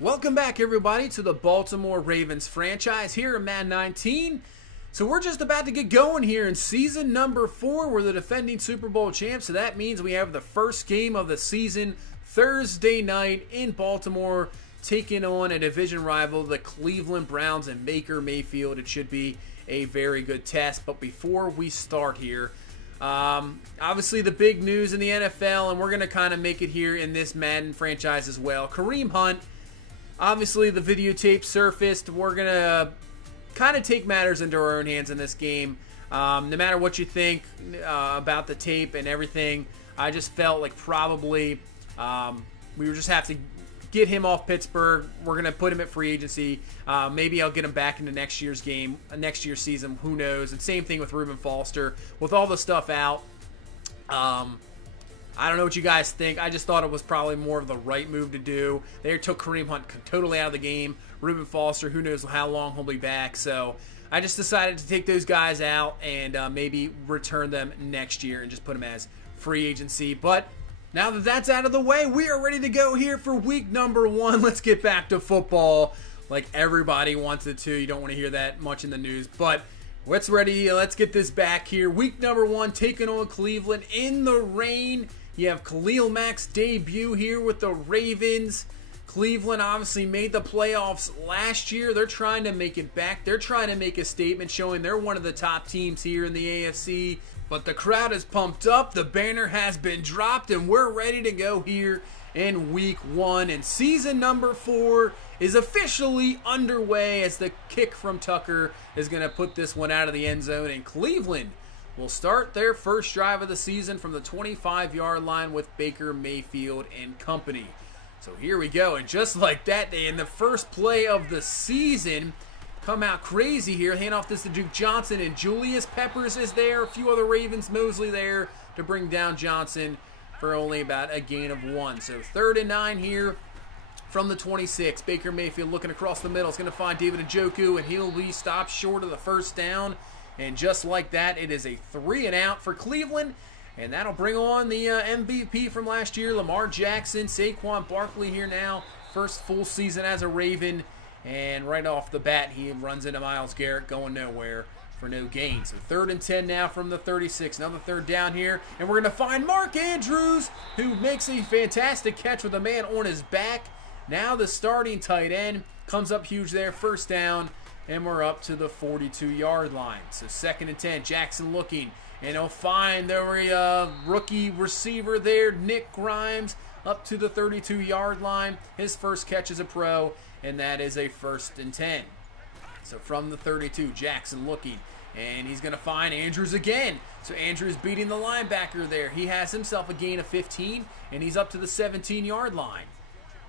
Welcome back, everybody, to the Baltimore Ravens franchise here in Madden 19. So we're just about to get going here in season number 4. We're the defending Super Bowl champs, so that means we have the first game of the season Thursday night in Baltimore, taking on a division rival, the Cleveland Browns and Baker Mayfield. It should be a very good test. But before we start here, obviously the big news in the NFL, and we're going to kind of make it here in this Madden franchise as well. Kareem Hunt. Obviously, the videotape surfaced. We're going to kind of take matters into our own hands in this game. No matter what you think about the tape and everything, I just felt like probably we would just have to get him off Pittsburgh. We're going to put him at free agency. Maybe I'll get him back into next year's game, next year's season. Who knows? And same thing with Reuben Foster. With all the stuff out, I don't know what you guys think. I just thought it was probably more of the right move to do. They took Kareem Hunt totally out of the game. Reuben Foster, who knows how long he'll be back. So I just decided to take those guys out and maybe return them next year and just put them as free agency. But now that that's out of the way, we are ready to go here for week number 1. Let's get back to football like everybody wants it to. You don't want to hear that much in the news, but let's ready. Let's get this back here. Week number 1, taking on Cleveland in the rain. You have Khalil Mack's debut here with the Ravens. Cleveland obviously made the playoffs last year. They're trying to make it back. They're trying to make a statement showing they're one of the top teams here in the AFC. But the crowd is pumped up. The banner has been dropped, and we're ready to go here in week 1. And season number 4 is officially underway as the kick from Tucker is going to put this one out of the end zone. And Cleveland will start their first drive of the season from the 25-yard line with Baker Mayfield and company. So here we go, and just like that, they in the first play of the season come out crazy here. Hand off this to Duke Johnson, and Julius Peppers is there. A few other Ravens, Mosley there to bring down Johnson for only about a gain of 1. So 3rd and 9 here from the 26. Baker Mayfield looking across the middle. It's going to find David Njoku, and he'll be stopped short of the first down. And just like that, it is a 3 and out for Cleveland. And that'll bring on the MVP from last year, Lamar Jackson. Saquon Barkley here now. First full season as a Raven. And right off the bat, he runs into Myles Garrett going nowhere for no gain. So 3rd and 10 now from the 36. Another 3rd down here. And we're going to find Mark Andrews, who makes a fantastic catch with a man on his back. Now the starting tight end comes up huge there. First down. And we're up to the 42-yard line. So 2nd and 10, Jackson looking. And he'll find the rookie receiver there, Nick Grimes, up to the 32-yard line. His first catch as a pro, and that is a 1st and 10. So from the 32, Jackson looking. And he's going to find Andrews again. So Andrews beating the linebacker there. He has himself a gain of 15, and he's up to the 17-yard line.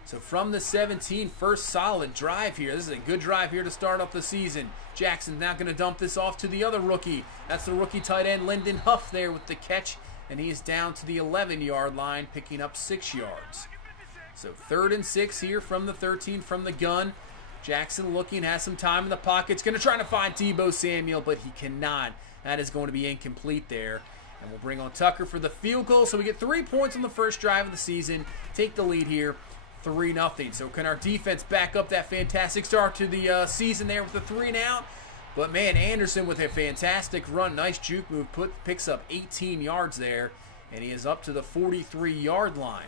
So from the 17, first solid drive here. This is a good drive here to start off the season. Jackson's now going to dump this off to the other rookie. That's the rookie tight end, Lyndon Huff, there with the catch. And he is down to the 11-yard line, picking up 6 yards. So 3rd and 6 here from the 13 from the gun. Jackson looking, has some time in the pocket. He's going to try to find Deebo Samuel, but he cannot. That is going to be incomplete there. And we'll bring on Tucker for the field goal. So we get 3 points on the first drive of the season. Take the lead here. 3-0. So can our defense back up that fantastic start to the season there with the 3 and out? But man, Anderson with a fantastic run. Nice juke move. Picks up 18 yards there. And he is up to the 43-yard line.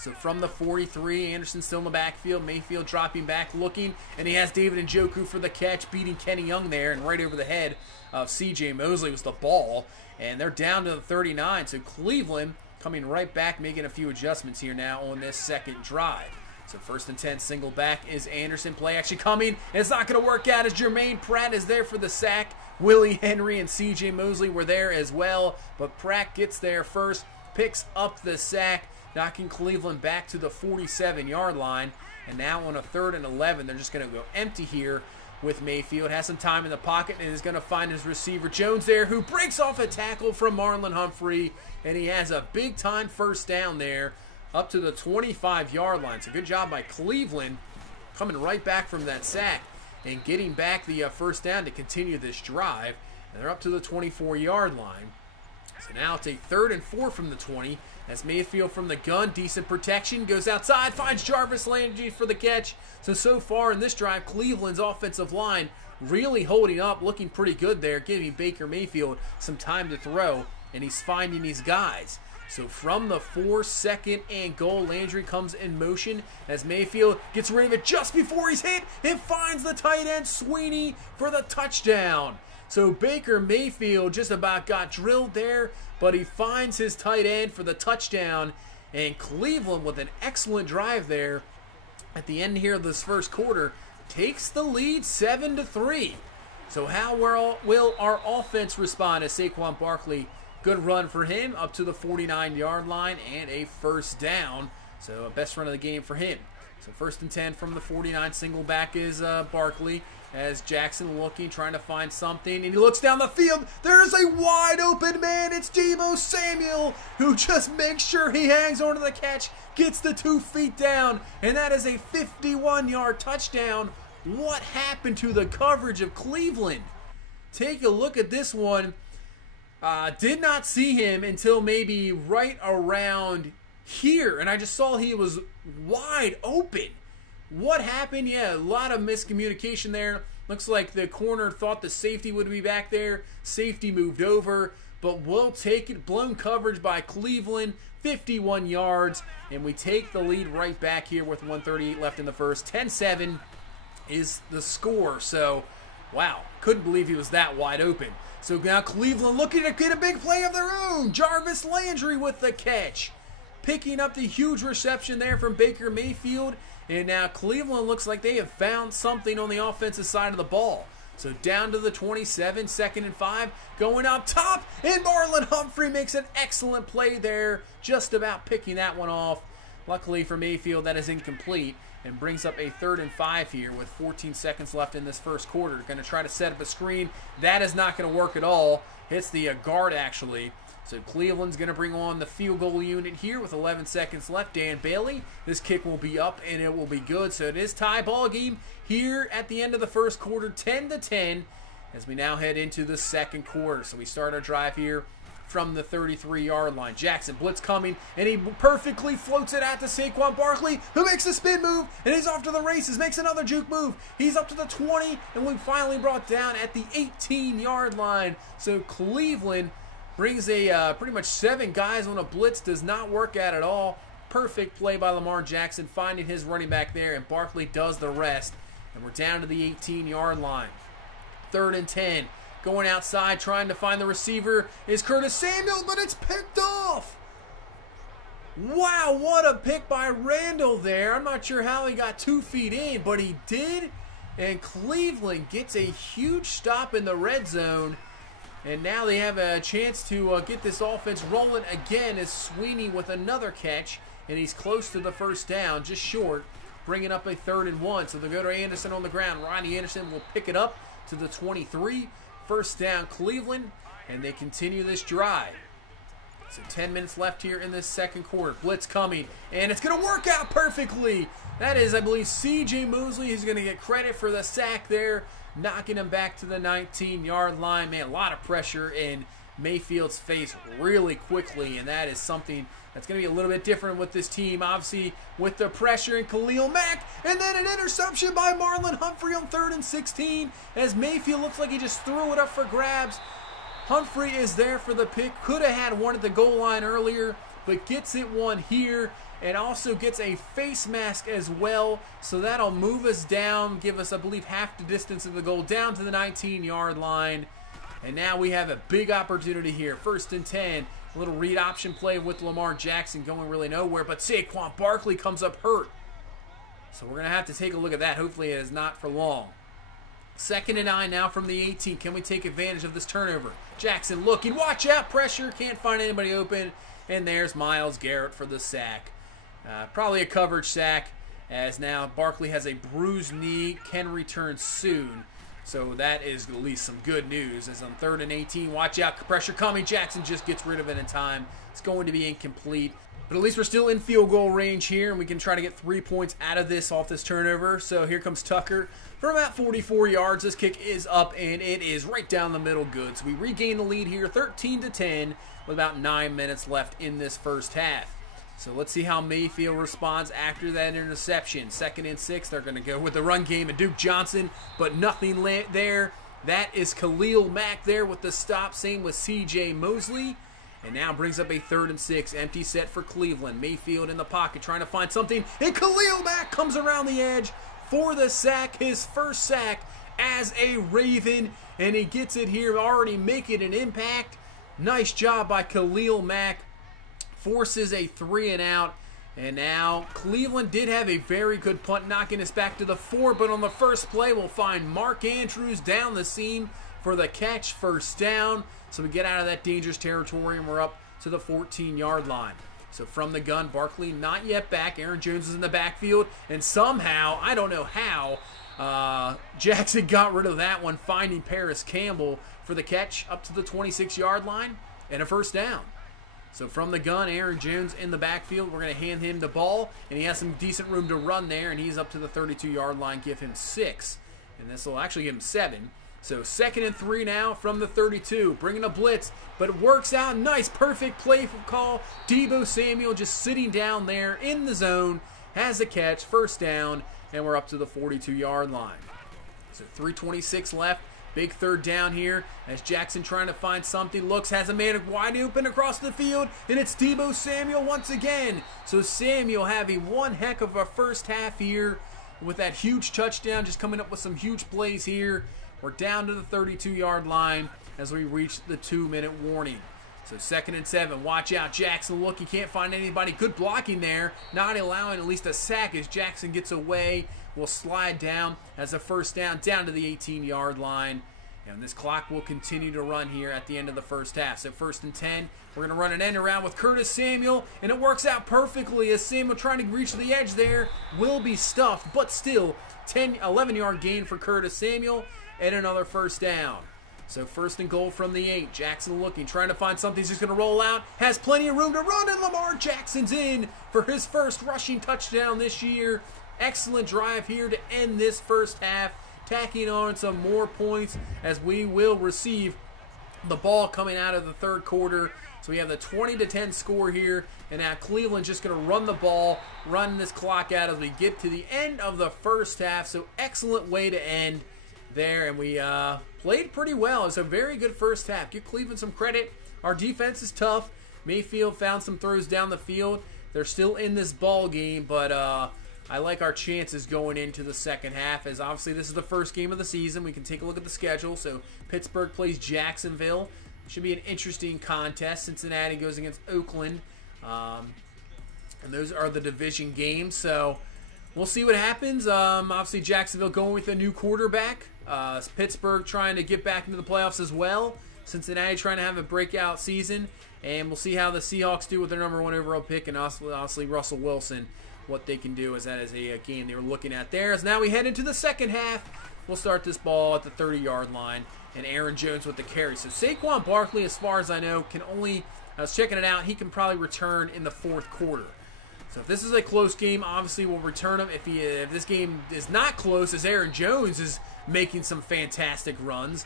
So from the 43, Anderson still in the backfield. Mayfield dropping back, looking. And he has David Njoku for the catch, beating Kenny Young there. And right over the head of C.J. Mosley was the ball. And they're down to the 39. So Cleveland coming right back, making a few adjustments here now on this second drive. So 1st and 10, single back is Anderson. Play actually coming. And it's not going to work out as Jermaine Pratt is there for the sack. Willie Henry and C.J. Mosley were there as well. But Pratt gets there first, picks up the sack, knocking Cleveland back to the 47-yard line. And now on a 3rd and 11, they're just going to go empty here with Mayfield. Has some time in the pocket and is going to find his receiver Jones there, who breaks off a tackle from Marlon Humphrey, and he has a big-time first down there up to the 25-yard line. So good job by Cleveland coming right back from that sack and getting back the first down to continue this drive. And they're up to the 24-yard line. So now it's a 3rd and 4 from the 20. As Mayfield from the gun, decent protection, goes outside, finds Jarvis Landry for the catch. So far in this drive, Cleveland's offensive line really holding up, looking pretty good there, giving Baker Mayfield some time to throw, and he's finding these guys. So from the 4, 2nd and goal, Landry comes in motion as Mayfield gets rid of it just before he's hit and finds the tight end Sweeney for the touchdown. So Baker Mayfield just about got drilled there, but he finds his tight end for the touchdown, and Cleveland with an excellent drive there at the end here of this first quarter takes the lead 7-3. So how will our offense respond as Saquon Barkley, good run for him up to the 49-yard line and a first down. So a best run of the game for him. So 1st and 10 from the 49, single back is Barkley. As Jackson looking, trying to find something, and he looks down the field. There's a wide open man. It's Deebo Samuel, who just makes sure he hangs on to the catch, gets the 2 feet down, and that is a 51-yard touchdown. What happened to the coverage of Cleveland? Take a look at this one. Did not see him until maybe right around here, and I just saw he was wide open. What happened? Yeah, a lot of miscommunication there. Looks like the corner thought the safety would be back there. Safety moved over, but we'll take it. Blown coverage by Cleveland, 51 yards, and we take the lead right back here with 1:38 left in the first. 10-7 is the score. So, wow, couldn't believe he was that wide open. So now Cleveland looking to get a big play of their own. Jarvis Landry with the catch. Picking up the huge reception there from Baker Mayfield. And now Cleveland looks like they have found something on the offensive side of the ball. So down to the 27, 2nd and 5, going up top, and Marlon Humphrey makes an excellent play there, just about picking that one off. Luckily for Mayfield, that is incomplete, and brings up a 3rd and 5 here with 14 seconds left in this first quarter. Going to try to set up a screen. That is not going to work at all. Hits the guard, actually. So Cleveland's going to bring on the field goal unit here with 11 seconds left. Dan Bailey, this kick will be up and it will be good. So it is tie ball game here at the end of the first quarter, 10-10, as we now head into the second quarter. So we start our drive here from the 33-yard line. Jackson, blitz coming, and he perfectly floats it out to Saquon Barkley, who makes a spin move, and he's off to the races, makes another juke move. He's up to the 20, and we finally brought down at the 18-yard line. So Cleveland brings a pretty much 7 guys on a blitz, does not work out at all. Perfect play by Lamar Jackson, finding his running back there, and Barkley does the rest. And we're down to the 18-yard line. 3rd and 10. Going outside, trying to find the receiver is Curtis Samuel, but it's picked off. Wow, what a pick by Randall there. I'm not sure how he got 2 feet in, but he did. And Cleveland gets a huge stop in the red zone. And now they have a chance to get this offense rolling again as Sweeney with another catch. And he's close to the first down, just short, bringing up a 3rd and 1. So they'll go to Anderson on the ground. Ronnie Anderson will pick it up to the 23. First down, Cleveland, and they continue this drive. So 10 minutes left here in this second quarter. Blitz coming, and it's going to work out perfectly. That is, I believe, C.J. Mosley who's going to get credit for the sack there, knocking him back to the 19-yard line. Man, a lot of pressure in Mayfield's face really quickly, and that is something that's going to be a little bit different with this team, obviously, with the pressure in Khalil Mack, and then an interception by Marlon Humphrey on 3rd and 16, as Mayfield looks like he just threw it up for grabs. Humphrey is there for the pick. Could have had one at the goal line earlier, but gets it one here, and also gets a face mask as well, so that'll move us down, give us, I believe, half the distance of the goal, down to the 19-yard line. And now we have a big opportunity here. 1st and 10. A little read option play with Lamar Jackson going really nowhere, but Saquon Barkley comes up hurt. So we're going to have to take a look at that. Hopefully it is not for long. 2nd and 9 now from the 18. Can we take advantage of this turnover? Jackson looking. Watch out. Pressure. Can't find anybody open. And there's Myles Garrett for the sack. Probably a coverage sack, as now Barkley has a bruised knee. Can return soon. So that is at least some good news. As on 3rd and 18, watch out, pressure coming. Jackson just gets rid of it in time. It's going to be incomplete. But at least we're still in field goal range here, and we can try to get 3 points out of this off this turnover. So here comes Tucker from about 44 yards. This kick is up, and it is right down the middle good. So we regain the lead here, 13-10, with about 9 minutes left in this first half. So let's see how Mayfield responds after that interception. 2nd and 6, they're going to go with the run game and Duke Johnson, but nothing there. That is Khalil Mack there with the stop. Same with C.J. Mosley. And now brings up a 3rd and 6. Empty set for Cleveland. Mayfield in the pocket trying to find something. And Khalil Mack comes around the edge for the sack. His first sack as a Raven. And he gets it here, already making an impact. Nice job by Khalil Mack. Forces a 3 and out. And now Cleveland did have a very good punt, knocking us back to the 4. But on the first play, we'll find Mark Andrews down the seam for the catch, 1st down. So we get out of that dangerous territory, and we're up to the 14-yard line. So from the gun, Barkley not yet back. Aaron Jones is in the backfield, and somehow, I don't know how, Jackson got rid of that one, finding Paris Campbell for the catch up to the 26-yard line and a 1st down. So from the gun, Aaron Jones in the backfield. We're going to hand him the ball, and he has some decent room to run there, and he's up to the 32-yard line. Give him 6, and this will actually give him 7. So 2nd and 3 now from the 32, bringing a blitz, but it works out. Nice, perfect play call. Deebo Samuel just sitting down there in the zone, has the catch, 1st down, and we're up to the 42-yard line. So 3:26 left. Big 3rd down here as Jackson trying to find something. Looks, has a man wide open across the field, and it's Deebo Samuel once again. So Samuel having one heck of a first half here with that huge touchdown, just coming up with some huge plays here. We're down to the 32-yard line as we reach the 2-minute warning. So 2nd and 7. Watch out. Jackson look. He can't find anybody. Good blocking there. Not allowing at least a sack as Jackson gets away. Will slide down as a 1st down to the 18-yard line. And this clock will continue to run here at the end of the first half. So 1st and 10. We're going to run an end around with Curtis Samuel. And it works out perfectly as Samuel trying to reach the edge there. Will be stuffed. But still, 11-yard gain for Curtis Samuel. And another 1st down. So 1st and goal from the 8. Jackson looking, trying to find something. He's just going to roll out. Has plenty of room to run, and Lamar Jackson's in for his 1st rushing touchdown this year. Excellent drive here to end this first half. Tacking on some more points as we will receive the ball coming out of the 3rd quarter. So we have the 20-10 score here. And now Cleveland's just going to run the ball, run this clock out as we get to the end of the first half. So excellent way to end there, and we played pretty well. It's a very good first half. Give Cleveland some credit. Our defense is tough. Mayfield found some throws down the field. They're still in this ball game, but I like our chances going into the second half, as obviously this is the first game of the season. We can take a look at the schedule. So Pittsburgh plays Jacksonville. Should be an interesting contest. Cincinnati goes against Oakland, and those are the division games. So we'll see what happens. Obviously, Jacksonville going with a new quarterback. Pittsburgh trying to get back into the playoffs as well. Cincinnati trying to have a breakout season. And we'll see how the Seahawks do with their #1 overall pick. And obviously Russell Wilson, what they can do, as that is a game they were looking at there. As now we head into the second half. We'll start this ball at the 30-yard line. And Aaron Jones with the carry. So Saquon Barkley, as far as I know, can only, I was checking it out, he can probably return in the 4th quarter. So if this is a close game, obviously we'll return him. If this game is not close, as Aaron Jones is making some fantastic runs,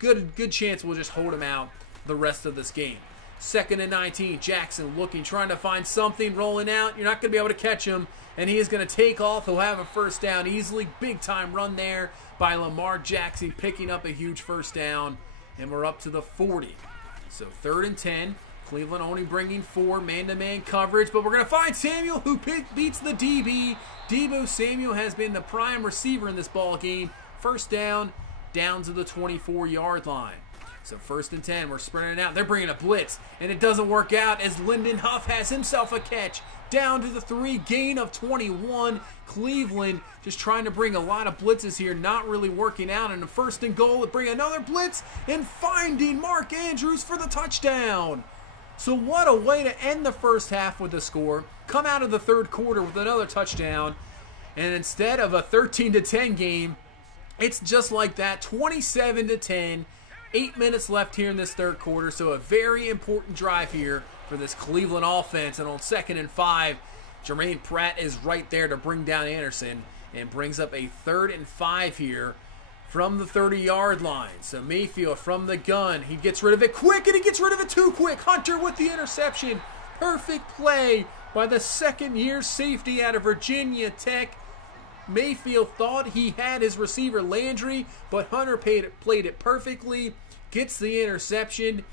good chance we'll just hold him out the rest of this game. 2nd and 19, Jackson looking, trying to find something, rolling out. You're not going to be able to catch him, and he is going to take off. He'll have a 1st down easily. Big time run there by Lamar Jackson, picking up a huge 1st down, and we're up to the 40. So 3rd and 10. Cleveland only bringing 4 man-to-man coverage, but we're going to find Samuel, who beats the DB. Deebo Samuel has been the prime receiver in this ball game. 1st down to the 24-yard line. So 1st and 10, we're sprinting out. They're bringing a blitz, and it doesn't work out as Lyndon Huff has himself a catch. Down to the 3, gain of 21. Cleveland just trying to bring a lot of blitzes here, not really working out. And the 1st and goal, bring another blitz, and finding Mark Andrews for the touchdown. So what a way to end the first half with a score. Come out of the 3rd quarter with another touchdown. And instead of a 13-10 game, it's just like that, 27-10. 8 minutes left here in this 3rd quarter. So a very important drive here for this Cleveland offense. And on 2nd and 5, Jermaine Pratt is right there to bring down Anderson and brings up a 3rd and 5 here from the 30-yard line. So Mayfield from the gun. He gets rid of it quick, and he gets rid of it too quick. Hunter with the interception. Perfect play by the second-year safety out of Virginia Tech. Mayfield thought he had his receiver Landry, but Hunter played it perfectly. Gets the interception.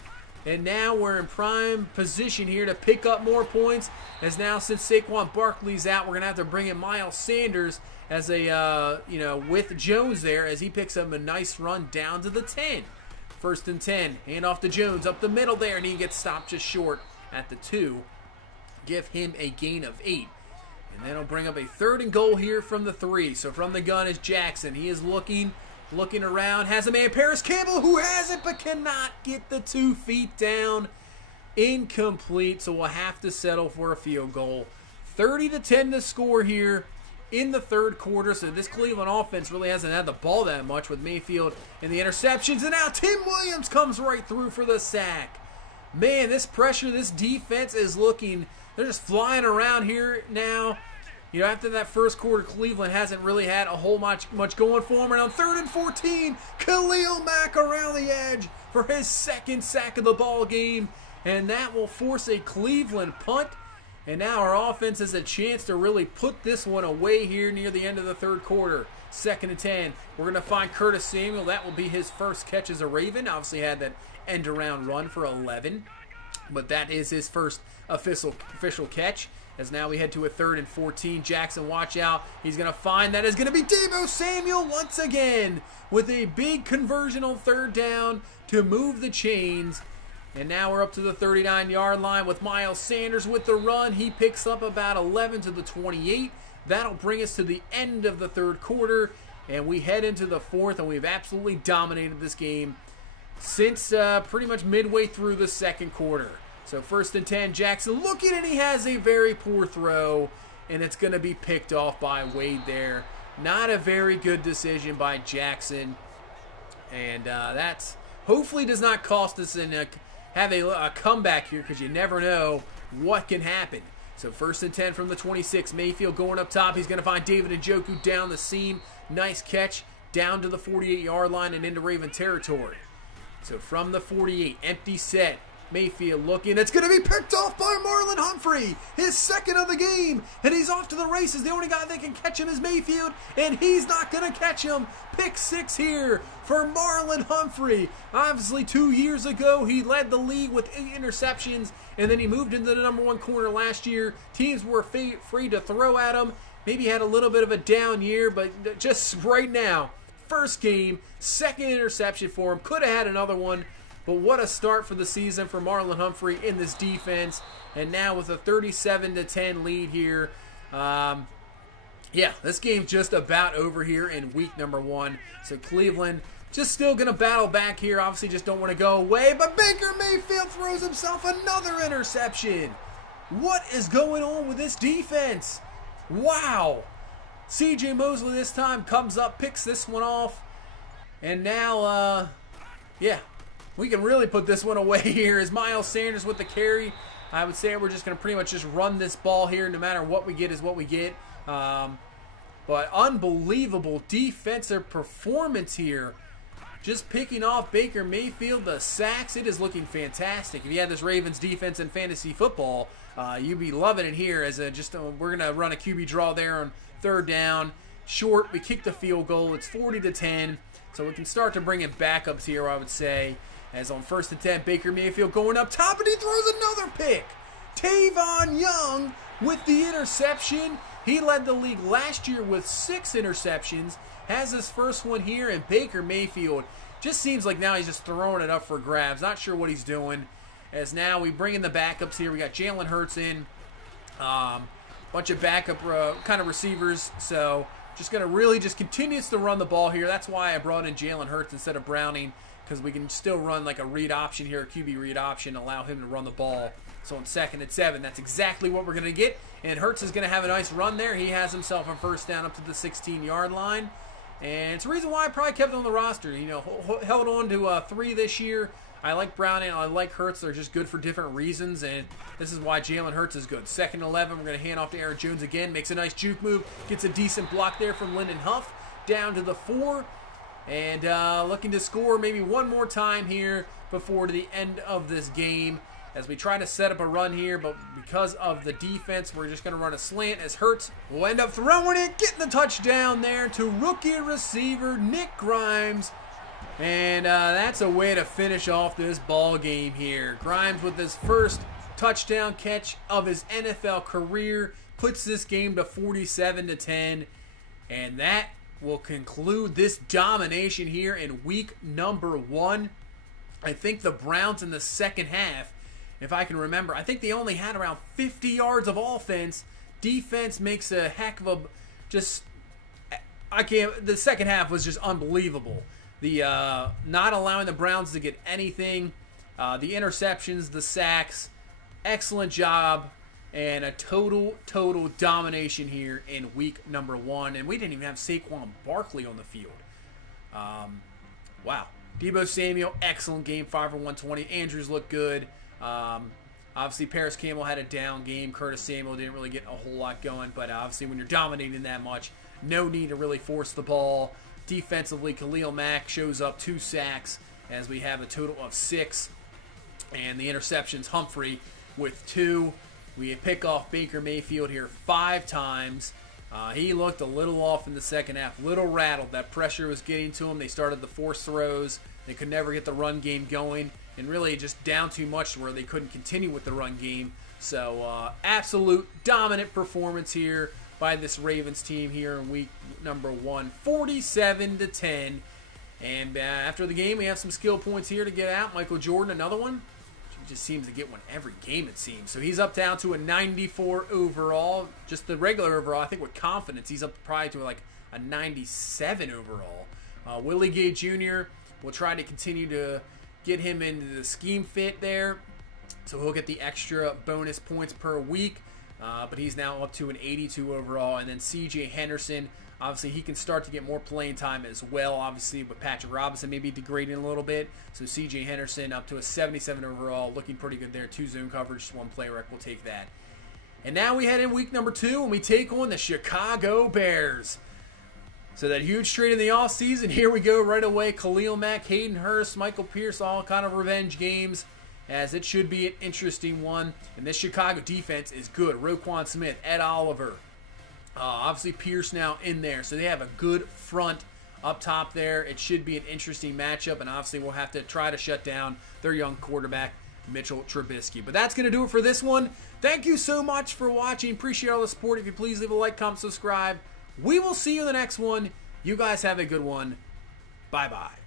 And now we're in prime position here to pick up more points. As now, since Saquon Barkley's out, we're going to have to bring in Miles Sanders as a, with Jones there, as he picks up a nice run down to the 10. 1st and 10. Hand off to Jones up the middle there, and he gets stopped just short at the 2. Give him a gain of 8. And then he'll bring up a 3rd and goal here from the 3. So from the gun is Jackson. He is looking around, has a man, Paris Campbell, who has it but cannot get the 2 feet down. Incomplete, so we'll have to settle for a field goal. 30-10 to score here in the 3rd quarter, so this Cleveland offense really hasn't had the ball that much with Mayfield and the interceptions, and now Tim Williams comes right through for the sack. Man, this pressure, this defense is looking, they're just flying around here now. After that first quarter, Cleveland hasn't really had a whole much going for him. And on 3rd and 14, Khalil Mack around the edge for his 2nd sack of the ball game. And that will force a Cleveland punt. And now our offense has a chance to really put this one away here near the end of the 3rd quarter. 2nd and 10. We're going to find Curtis Samuel. That will be his first catch as a Raven. Obviously had that end-around run for 11. But that is his first official catch. As now we head to a 3rd and 14. Jackson, watch out. He's going to find that is going to be Deebo Samuel once again with a big conversion on 3rd down to move the chains. And now we're up to the 39-yard line with Miles Sanders with the run. He picks up about 11 to the 28. That'll bring us to the end of the 3rd quarter. And we head into the 4th, and we've absolutely dominated this game since pretty much midway through the 2nd quarter. So 1st and 10, Jackson looking, and he has a very poor throw, and it's going to be picked off by Wade there. Not a very good decision by Jackson, and that's hopefully does not cost us and have a comeback here, because you never know what can happen. So 1st and 10 from the 26. Mayfield going up top. He's going to find David Njoku down the seam. Nice catch down to the 48-yard line and into Raven territory. So from the 48, empty set. Mayfield looking. It's going to be picked off by Marlon Humphrey. His 2nd of the game. And he's off to the races. The only guy that can catch him is Mayfield. And he's not going to catch him. Pick 6 here for Marlon Humphrey. Obviously 2 years ago he led the league with 8 interceptions. And then he moved into the #1 corner last year. Teams were free to throw at him. Maybe had a little bit of a down year. But just right now, first game, 2nd interception for him. Could have had another one. But what a start for the season for Marlon Humphrey in this defense. And now with a 37-10 lead here. This game's just about over here in week number 1. So Cleveland just still going to battle back here. Obviously just don't want to go away. But Baker Mayfield throws himself another interception. What is going on with this defense? Wow. C.J. Mosley this time comes up, picks this one off. And now, we can really put this one away here. Is Miles Sanders with the carry. I would say we're just going to pretty much just run this ball here. No matter what we get is what we get. But unbelievable defensive performance here. Just picking off Baker Mayfield, the sacks. It is looking fantastic. If you had this Ravens defense in fantasy football, you'd be loving it here. As we're going to run a QB draw there on 3rd down. Short, we kick the field goal. It's 40-10. So we can start to bring in backups here, I would say. As on 1st and 10, Baker Mayfield going up top, and he throws another pick. Tavon Young with the interception. He led the league last year with 6 interceptions. Has his first one here, and Baker Mayfield just seems like now he's just throwing it up for grabs. Not sure what he's doing. As now we bring in the backups here. We got Jalen Hurts in. Bunch of backup kind of receivers. So just going to really just continues to run the ball here. That's why I brought in Jalen Hurts instead of Browning, because we can still run like a read option here, a QB read option, allow him to run the ball. So on 2nd and 7, that's exactly what we're going to get. And Hurts is going to have a nice run there. He has himself a 1st down up to the 16-yard line. And it's the reason why I probably kept him on the roster. Held on to 3 this year. I like Brown and I like Hurts. They're just good for different reasons, and this is why Jalen Hurts is good. 2nd and 11, we're going to hand off to Aaron Jones again. Makes a nice juke move. Gets a decent block there from Lyndon Huff. Down to the 4. And looking to score maybe one more time here before the end of this game as we try to set up a run here, but because of the defense, we're just going to run a slant as Hurts will end up throwing it, getting the touchdown there to rookie receiver Nick Grimes. And that's a way to finish off this ball game here. Grimes with his first touchdown catch of his NFL career puts this game to 47-10, and that will conclude this domination here in week number 1. I think the Browns in the second half, if I can remember, I think they only had around 50 yards of offense. Defense makes a heck of a the second half was just unbelievable. The not allowing the Browns to get anything, the interceptions, the sacks, excellent job, and a total domination here in week number 1. And we didn't even have Saquon Barkley on the field. Wow. Deebo Samuel, excellent game, 5 for 120. Andrews looked good. Obviously, Paris Campbell had a down game. Curtis Samuel didn't really get a whole lot going. But obviously, when you're dominating that much, no need to really force the ball. Defensively, Khalil Mack shows up 2 sacks as we have a total of 6. And the interceptions, Humphrey with 2. We pick off Baker Mayfield here 5 times. He looked a little off in the second half, little rattled. That pressure was getting to him. They started the forced throws. They could never get the run game going, and really just down too much to where they couldn't continue with the run game. So absolute dominant performance here by this Ravens team here in week number 1, 47-10. And after the game, we have some skill points here to get out. Michael Jordan, another one. He just seems to get one every game, it seems. So he's up down to a 94 overall. Just the regular overall, I think with confidence, he's up probably to like a 97 overall. Willie Gay Jr. will try to continue to get him into the scheme fit there. So he'll get the extra bonus points per week. But he's now up to an 82 overall. And then C.J. Henderson, obviously he can start to get more playing time as well. Obviously with Patrick Robinson maybe degrading a little bit. So C.J. Henderson up to a 77 overall, looking pretty good there. 2 zone coverage, 1 play rec, we'll take that. And now we head in week number 2 and we take on the Chicago Bears. So that huge trade in the offseason, here we go right away. Khalil Mack, Hayden Hurst, Michael Pierce, all kind of revenge games, as it should be an interesting one. And this Chicago defense is good. Roquan Smith, Ed Oliver, obviously Pierce now in there. So they have a good front up top there. It should be an interesting matchup, and obviously we'll have to try to shut down their young quarterback, Mitchell Trubisky. But that's going to do it for this one. Thank you so much for watching. Appreciate all the support. If you please leave a like, comment, subscribe. We will see you in the next one. You guys have a good one. Bye-bye.